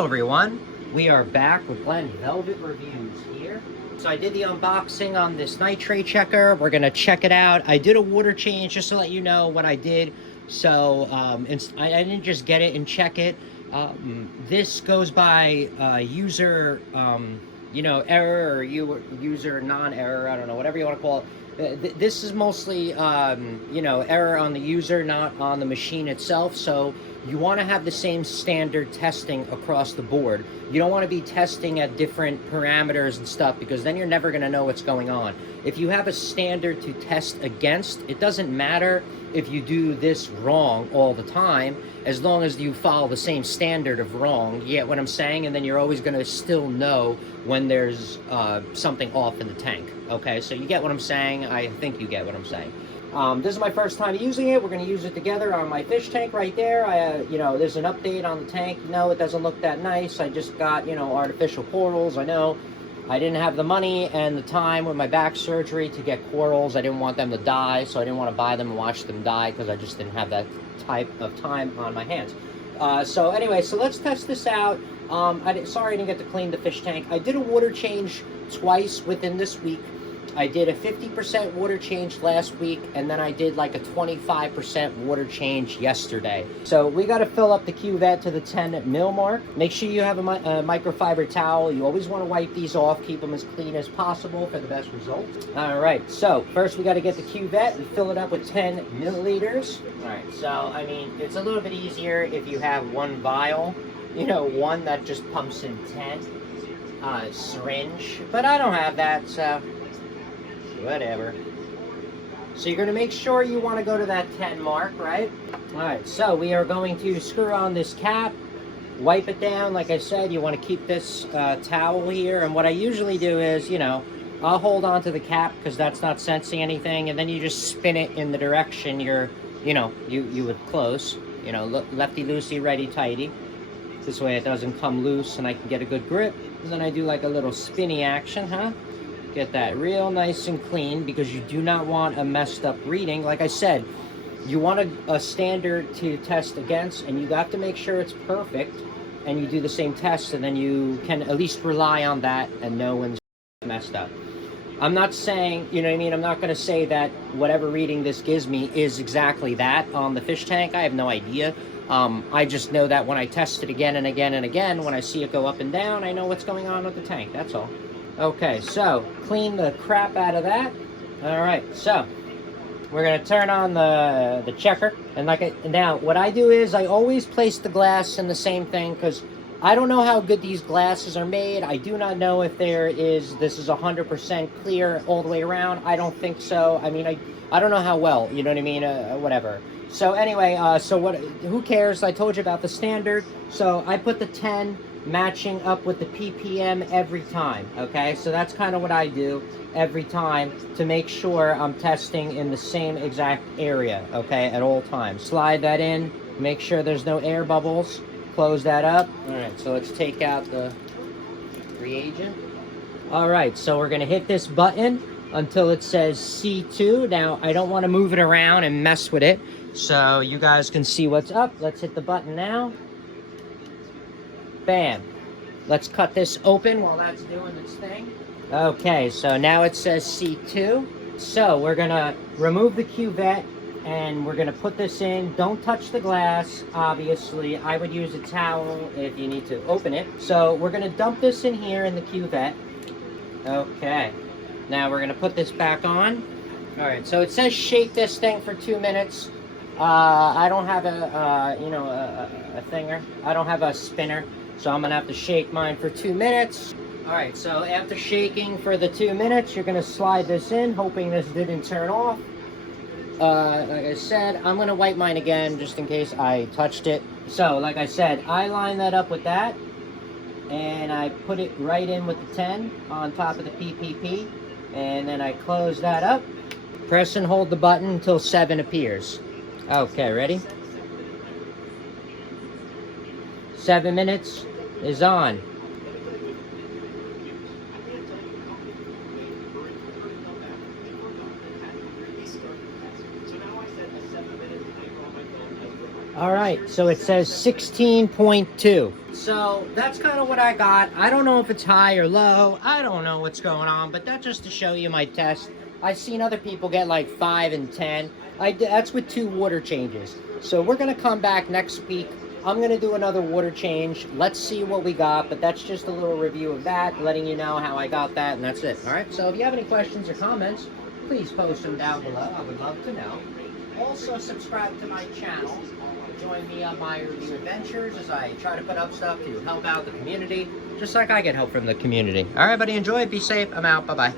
Hello everyone, we are back with Glenn Velvet Reviews here. So I did the unboxing on this nitrate checker. We're going to check it out. I did a water change just to let you know what I did. So I didn't just get it and check it. This goes by user, error or user non-error, I don't know, whatever you want to call it. This is mostly, error on the user, not on the machine itself. So you want to have the same standard testing across the board. You don't want to be testing at different parameters and stuff, because then you're never going to know what's going on. If you have a standard to test against, it doesn't matter if you do this wrong all the time, as long as you follow the same standard of wrong. You get what I'm saying? And then you're always going to still know when there's something off in the tank. Okay, so you get what I'm saying? I think you get what I'm saying. This is my first time using it. We're going to use it together on my fish tank right there. There's an update on the tank. No, it doesn't look that nice. I just got, artificial corals. I know I didn't have the money and the time with my back surgery to get corals. I didn't want them to die, so I didn't want to buy them and watch them die, because I just didn't have that type of time on my hands. So let's test this out. Sorry I didn't get to clean the fish tank. I did a water change twice within this week. I did a 50% water change last week, and then I did like a 25% water change yesterday. So we got to fill up the cuvette to the 10 mil mark. Make sure you have a microfiber towel. You always want to wipe these off, keep them as clean as possible for the best results. All right, so first we got to get the cuvette and fill it up with 10 milliliters. All right, so it's a little bit easier if you have one vial, one that just pumps in 10 syringe, but I don't have that, so whatever. So you're going to make sure you want to go to that 10 mark, right? All right, so we are going to screw on this cap, wipe it down. Like I said, you want to keep this towel here, and what I usually do is, I'll hold on to the cap because that's not sensing anything, and then you just spin it in the direction you would close, lefty-loosey, righty-tighty. This way it doesn't come loose and I can get a good grip. And then I do like a little spinny action, Get that real nice and clean, because you do not want a messed up reading. Like I said, you want a standard to test against, and you have to make sure it's perfect, and you do the same test, and then you can at least rely on that and know when it's messed up. I'm not saying, I'm not going to say that whatever reading this gives me is exactly that on the fish tank. I have no idea. I just know that when I test it again and again and again, when I see it go up and down, I know what's going on with the tank. That's all. Okay, so clean the crap out of that. All right, so we're gonna turn on the checker, and now what I do is I always place the glass in the same thing, because I don't know how good these glasses are made. I do not know if this is 100% clear all the way around. I don't think so. I don't know how well, you know what I mean? Whatever. So anyway, who cares? I told you about the standard. So I put the 10 matching up with the ppm every time. Okay, so that's kind of what I do every time to make sure I'm testing in the same exact area, okay, at all times. Slide that in, make sure there's no air bubbles, close that up. All right, so let's take out the reagent. All right, so we're gonna hit this button until it says C2. Now I don't want to move it around and mess with it, so you guys can see what's up. Let's hit the button now. Bam. Let's cut this open while that's doing its thing. Okay, so now it says C2. So we're gonna remove the cuvette and we're gonna put this in. Don't touch the glass, obviously. I would use a towel if you need to open it. So we're gonna dump this in here in the cuvette. Okay, now we're gonna put this back on. All right, so it says shake this thing for 2 minutes. I don't have a thinger. I don't have a spinner. So I'm gonna have to shake mine for 2 minutes. All right, so after shaking for the 2 minutes, you're gonna slide this in, hoping this didn't turn off. Like I said, I'm gonna wipe mine again just in case I touched it. So like I said, I line that up with that, and I put it right in with the 10 on top of the PPP, and then I close that up. Press and hold the button until 7 appears. Okay, ready? 7 minutes is on. All right, so it says 16.2. So that's kind of what I got. I don't know if it's high or low. I don't know what's going on, but that's just to show you my test. I've seen other people get like 5 and 10. That's with 2 water changes. So we're going to come back next week. I'm going to do another water change. Let's see what we got, but that's just a little review of that, letting you know how I got that, and that's it. All right, so if you have any questions or comments, please post them down below. I would love to know. Also, subscribe to my channel. Join me on my review adventures as I try to put up stuff to help out the community, just like I get help from the community. All right, buddy, enjoy it. Be safe. I'm out. Bye-bye.